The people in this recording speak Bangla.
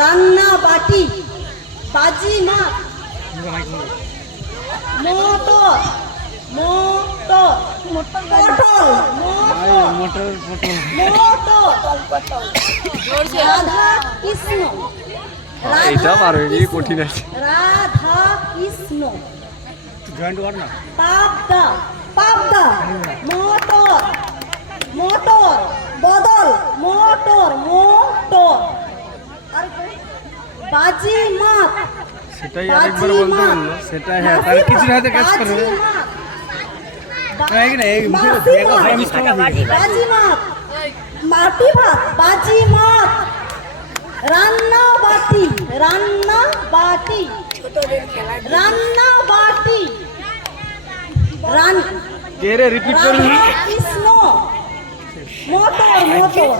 রান্না বাটি, বাজি মাছ, মোটর, মোটর, পটল, মোটর, রাধা কৃষ্ণ, এটা পারো, এই কঠিন আছে। রাধা কৃষ্ণ, পাবদা, পাবদা, মোটর, মোটর, বদল, মোটর, মোটর, বাজি মাছ, সেটাই আরেকবার বলতে বললো, সেটা হ্যাঁ, তার কিছু হাতে কাজ করবে। বাজি মাছ, মাটি ভাত, বাজি মাছ, রান্না বাটি, রান্না বাটি, রান্না বাটি, কে রে রিপিট করবি? Krishna, motor, motor,